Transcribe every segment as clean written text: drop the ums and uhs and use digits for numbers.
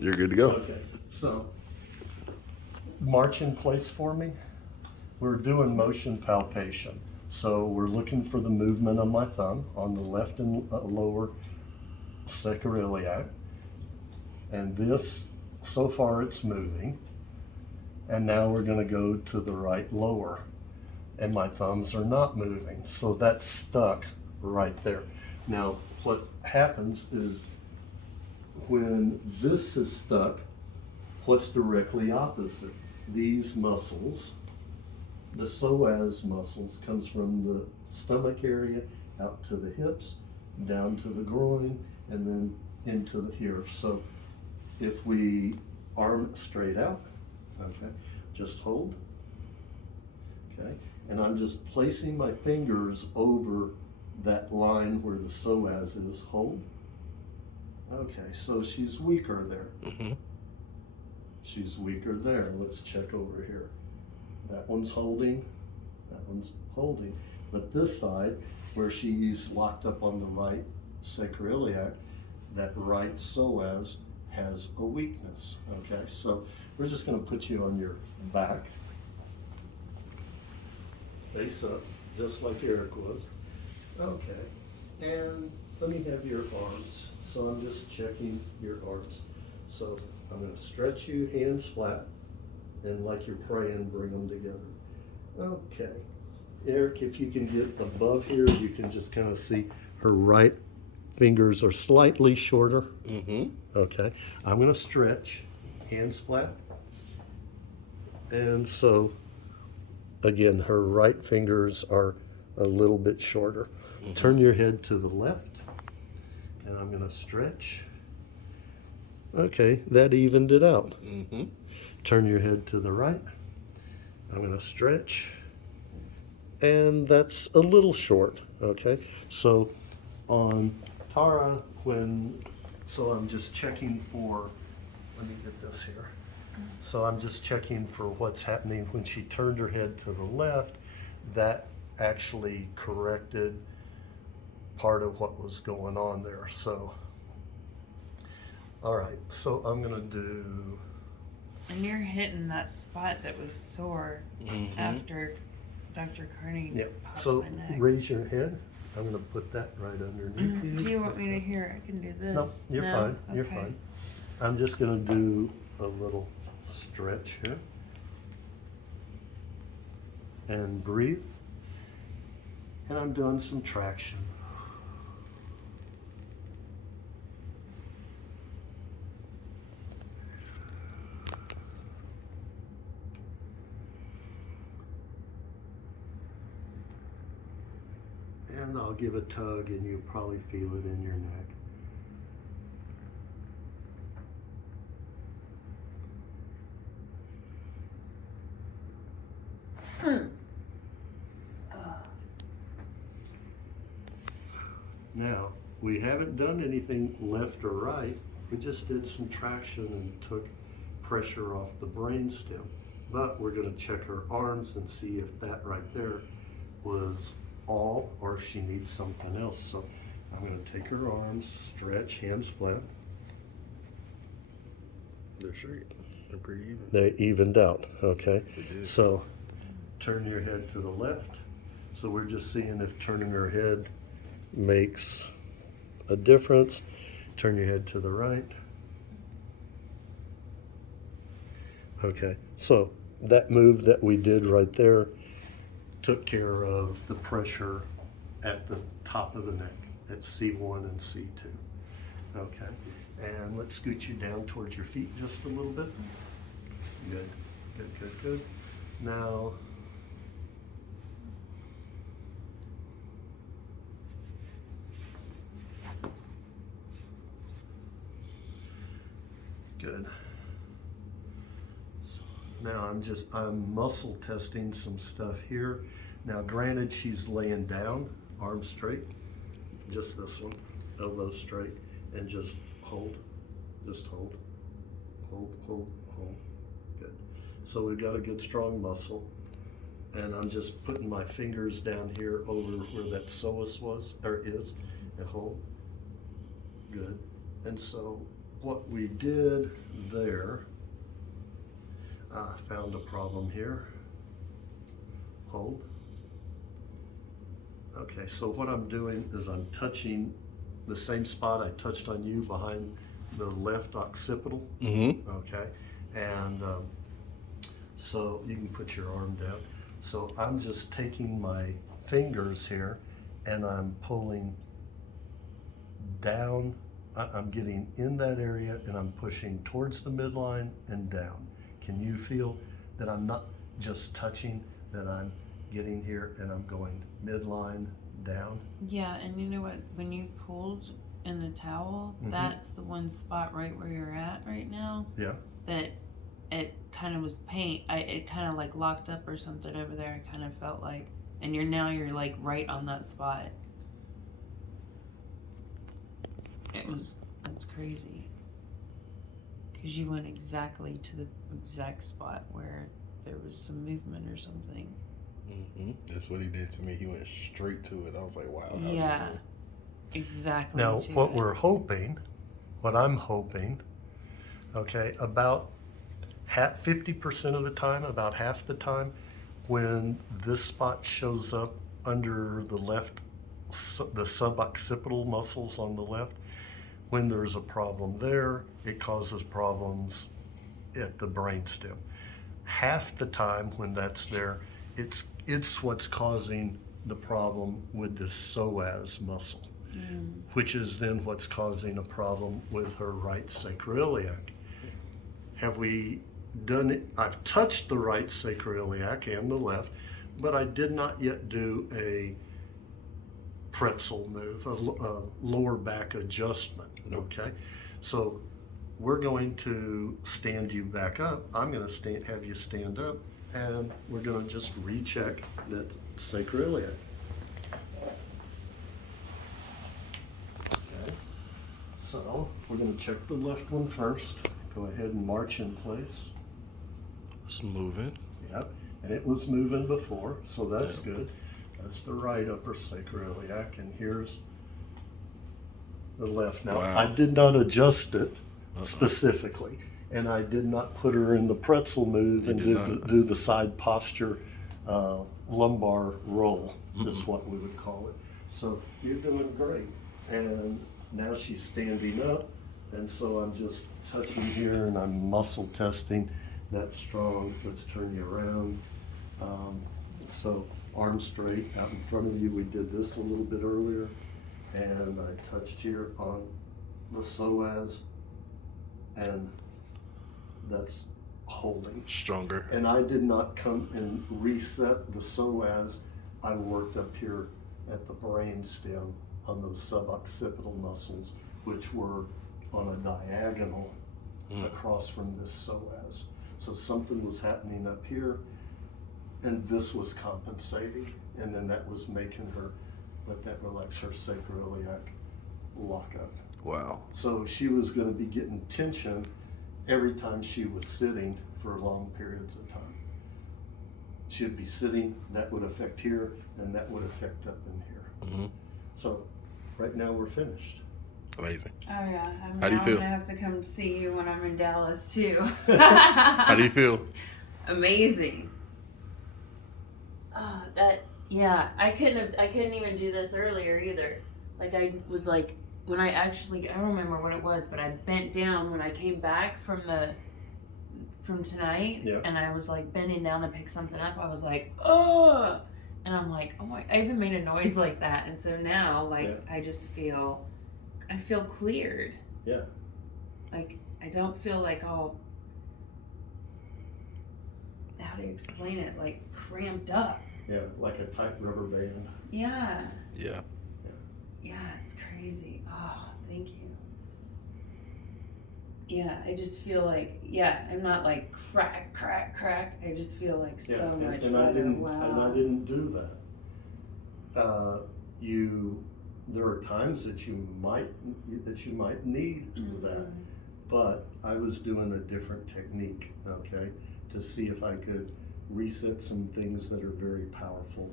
You're good to go. Okay, so march in place for me. We're doing motion palpation. So we're looking for the movement of my thumb on the left and lower sacroiliac. And this, so far it's moving. And now we're going to go to the right lower. And my thumbs are not moving. So that's stuck right there. Now, what happens is when this is stuck, what's directly opposite? These muscles, the psoas muscles, comes from the stomach area out to the hips, down to the groin, and then into the here. So if we arm straight out, okay, just hold, okay, and I'm just placing my fingers over that line where the psoas is, hold. Okay, so she's weaker there. Mm-hmm. She's weaker there. Let's check over here. That one's holding, that one's holding. But this side, where she's locked up on the right sacroiliac, that right psoas has a weakness, okay? So we're just gonna put you on your back, face up, just like Eric was. Okay, and let me have your arms. So I'm just checking your arms. So I'm gonna stretch you, hands flat, and like you're praying, bring them together. Okay, Eric, if you can get above here, you can just kind of see her right fingers are slightly shorter. Mm-hmm. Okay, I'm gonna stretch, hands flat. And so, again, her right fingers are a little bit shorter. Mm-hmm. Turn your head to the left, and I'm gonna stretch. Okay, that evened it out. Mm-hmm. Turn your head to the right. I'm gonna stretch. And that's a little short, okay? So on Tara, so I'm just checking for, let me get this here. So I'm just checking for what's happening when she turned her head to the left. That actually corrected part of what was going on there. So, all right, so I'm gonna do. And you're hitting that spot that was sore after Dr. Carney popped So my neck. raise your head. I'm gonna put that right underneath you. Do you want me to hear? I can do this. No, you're fine. You're Okay. fine. I'm just gonna do a little stretch here. And breathe. And I'm doing some traction. And I'll give a tug and you'll probably feel it in your neck. Now, we haven't done anything left or right. We just did some traction and took pressure off the brainstem. But we're going to check her arms and see if that right there was all or if she needs something else. So I'm going to take her arms, stretch, hands flat. They're straight. They're pretty even. They evened out, okay? They do. So turn your head to the left. So we're just seeing if turning her head makes a difference. Turn your head to the right. Okay, so that move that we did right there took care of the pressure at the top of the neck at C1 and C2. Okay, and let's scoot you down towards your feet just a little bit. Good, good, good, good. Now, good. So now I'm muscle testing some stuff here. Now granted, she's laying down, arms straight, just this one, elbows straight, and just hold, hold, hold, hold, hold. Good. So we've got a good strong muscle. And I'm just putting my fingers down here over where that psoas was, or is, and hold. Good. And so what we did there. Found a problem here. Hold. Okay, so what I'm doing is I'm touching the same spot I touched on you behind the left occipital. Okay, and so you can put your arm down. So I'm just taking my fingers here and I'm pulling down. I'm getting in that area and I'm pushing towards the midline and down. Can you feel that I'm not just touching, that I'm getting here and I'm going midline down? Yeah, and you know what? When you pulled in the towel, that's the one spot right where you're at right now. Yeah. That it kind of was pain. It kind of like locked up or something over there. I kind of felt like, and you're like right on that spot. That's crazy. Because you went exactly to the exact spot where there was some movement or something. That's what he did to me. He went straight to it. I was like, wow. Yeah, exactly. Now, what I'm hoping, okay, about 50% of the time, about half the time, when this spot shows up under the left, the suboccipital muscles on the left, when there's a problem there, it causes problems at the brainstem. Half the time when that's there, it's what's causing the problem with the psoas muscle, which is then what's causing a problem with her right sacroiliac. Have we done it? I've touched the right sacroiliac and the left, but I did not yet do a pretzel move, a lower back adjustment. Okay, so we're going to stand you back up. I'm going to have you stand up, and we're going to just recheck that sacroiliac. Okay, so we're going to check the left one first. Go ahead and march in place. It's moving. Yep, and it was moving before, so that's good. That's the right upper sacroiliac, and here's the left. Now, I did not adjust it specifically, and I did not put her in the pretzel move and do the side posture lumbar roll, is what we would call it. So you're doing great. And now she's standing up, and so I'm just touching here and I'm muscle testing. That's strong. Let's turn you around. So arms straight out in front of you. We did this a little bit earlier, and I touched here on the psoas, and that's holding. Stronger. And I did not come and reset the psoas. I worked up here at the brainstem on those suboccipital muscles, which were on a diagonal across from this psoas. So something was happening up here, and this was compensating, and then that was making her let that relax her sacroiliac lock up. Wow. So she was going to be getting tension every time she was sitting for long periods of time. She would be sitting, that would affect here, and that would affect up in here. So right now we're finished. Amazing. Oh yeah. How do you feel? I'm gonna have to come see you when I'm in Dallas too. How do you feel? Amazing. I couldn't even do this earlier either. Like I was like, when I don't remember what it was, but I bent down when I came back from tonight, and I was like bending down to pick something up. I was like, oh, and I'm like, oh my! I even made a noise like that, and so now I just feel, I feel cleared. Yeah. Like I don't feel like all. How do you explain it? Like cramped up. Yeah, like a tight rubber band. Yeah. Yeah. Yeah, it's crazy. Oh, thank you. Yeah, I just feel like, I'm not like crack. I just feel like so much better. And I didn't do that. There are times that you might need that, but I was doing a different technique, okay, to see if I could reset some things that are very powerful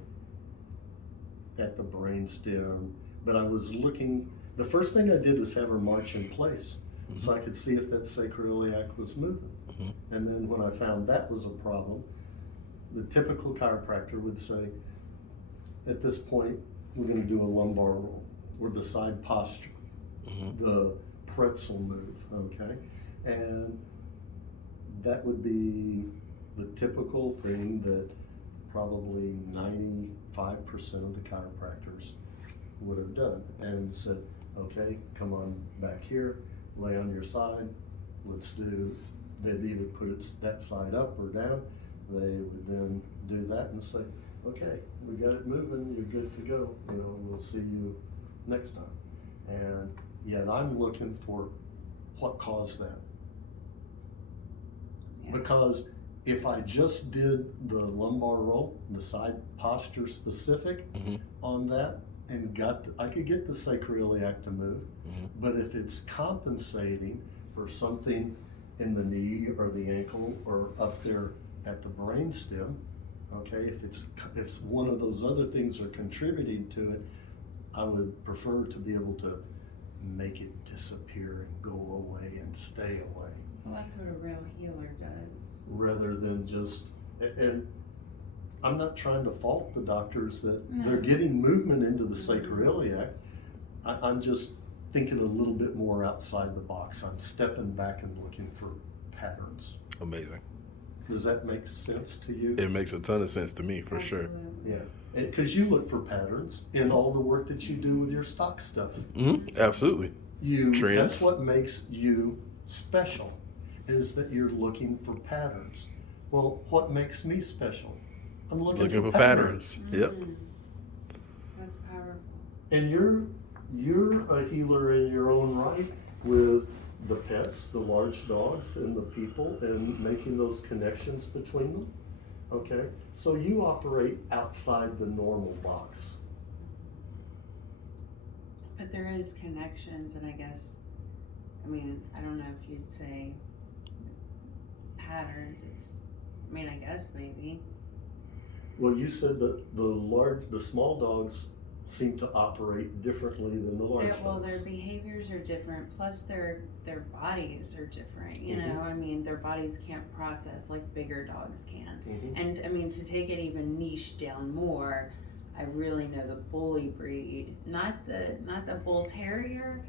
at the brainstem. But I was looking, the first thing I did is have her march in place. so I could see if that sacroiliac was moving. And then when I found that was a problem, the typical chiropractor would say, at this point, we're going to do a lumbar roll or the side posture, the pretzel move, okay? And that would be the typical thing that probably 95% of the chiropractors would have done and said, okay, come on back here, lay on your side, let's do, they'd either put it that side up or down. They would then do that and say, okay, we got it moving, you're good to go, you know, we'll see you next time. And yet I'm looking for what caused that. Yeah. Because if I just did the lumbar roll, the side posture specific on that, and I could get the sacroiliac to move, but if it's compensating for something in the knee or the ankle or up there at the brainstem, okay, if one of those other things are contributing to it, I would prefer to be able to make it disappear and go away and stay away. Well, that's what a real healer does. Rather than just, and I'm not trying to fault the doctors that they're getting movement into the sacroiliac. I'm just thinking a little bit more outside the box. I'm stepping back and looking for patterns. Amazing. Does that make sense to you? It makes a ton of sense to me, for sure. Absolutely. Yeah, because you look for patterns in all the work that you do with your stock stuff. Absolutely. Trends. That's what makes you special, is that you're looking for patterns. Well, what makes me special? I'm looking for patterns. Yep. That's powerful. And you're a healer in your own right with the pets, the large dogs, and the people, and making those connections between them. Okay, so you operate outside the normal box. But there is connections, and I guess, I mean, I don't know if you'd say patterns. I guess maybe. Well, you said that the small dogs seem to operate differently than the large dogs. Well, their behaviors are different, plus their bodies are different, you know? I mean, their bodies can't process like bigger dogs can. And I mean, to take it even niche down more, I really know the bully breed, not the bull terrier,